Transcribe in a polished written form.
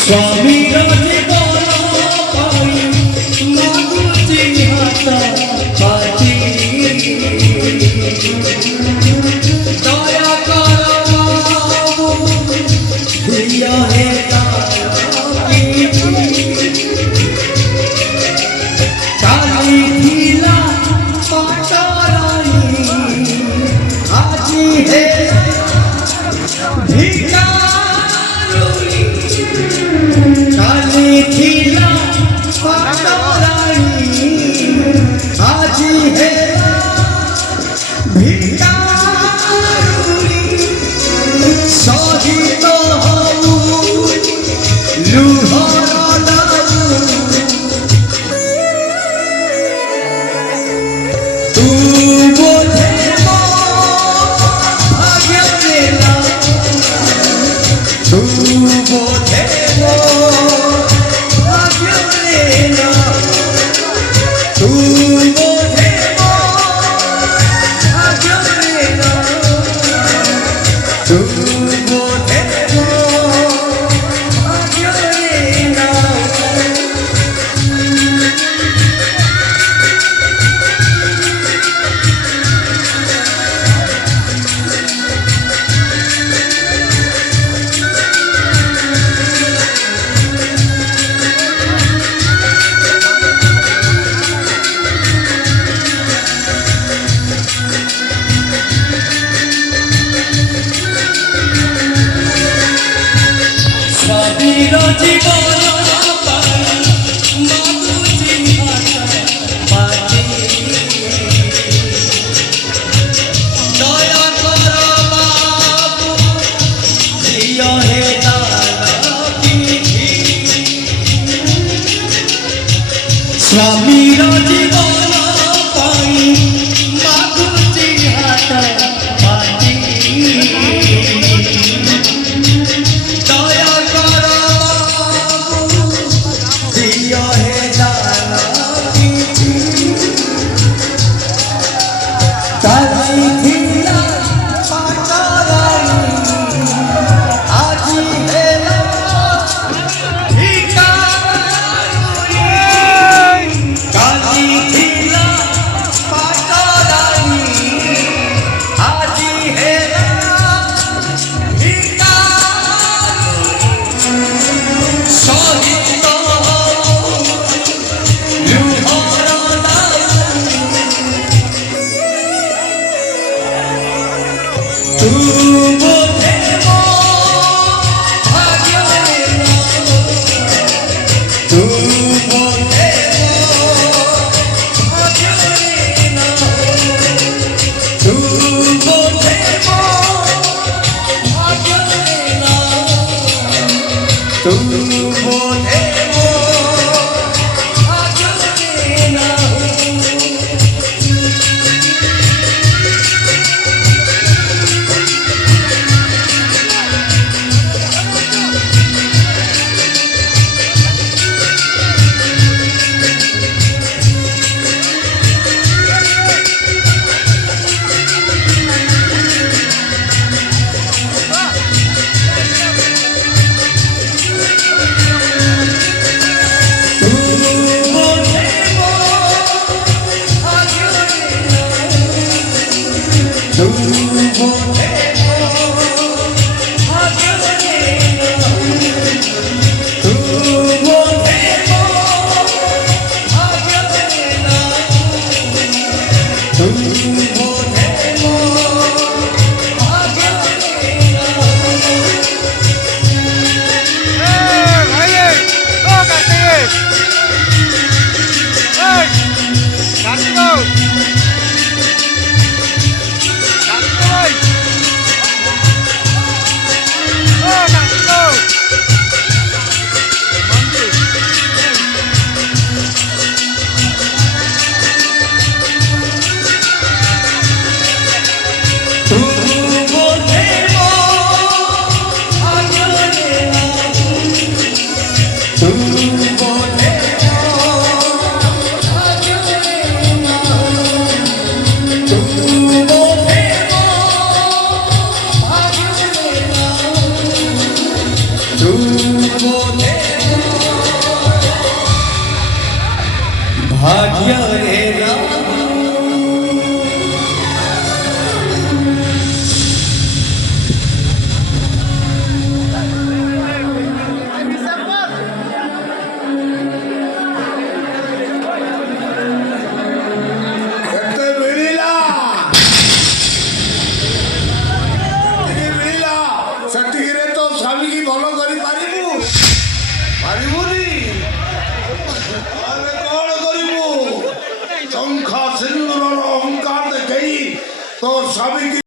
स्वामी जीवन मागुची हाता पाती दया करो दिया है काली थीला पाटारानी आजी है काली थीला पाटारानी आजी है भिकारुनी सही तो लुहारा तू बोले भाग्य मेरा तू बोले भाग्य मेरा तू बोले भाग्य मेरा तू बोले भाग्य मेरा स्वामीर जीवन मागुची हाता पाती दया करो बाबू दिया है स्वामीर जीवन मागुची हाता पाती काली थीला पाटारानी आजी है भिकारुनी काली थीला पाटारानी आजी है भिकारुनी सही तो तू बोले भाग्य मेरा तू बोले भाग्य मेरा तू बोले भाग्य मेरा तू बोले भाग्य मेरा ଭାଗ୍ୟରେ ନାହୁଁ କେତେ ମିଳିଲା ସେତିକିରେ ତ ସ୍ୱାମୀକି ଭଲ କରିପାରିବୁ ପାରିବୁନି କଣ କରିବୁ ଶଙ୍ଖା ସିନ୍ଦୁରର ଅହଙ୍କାର ଦେଖେଇ ତୋ ସ୍ୱାମୀକି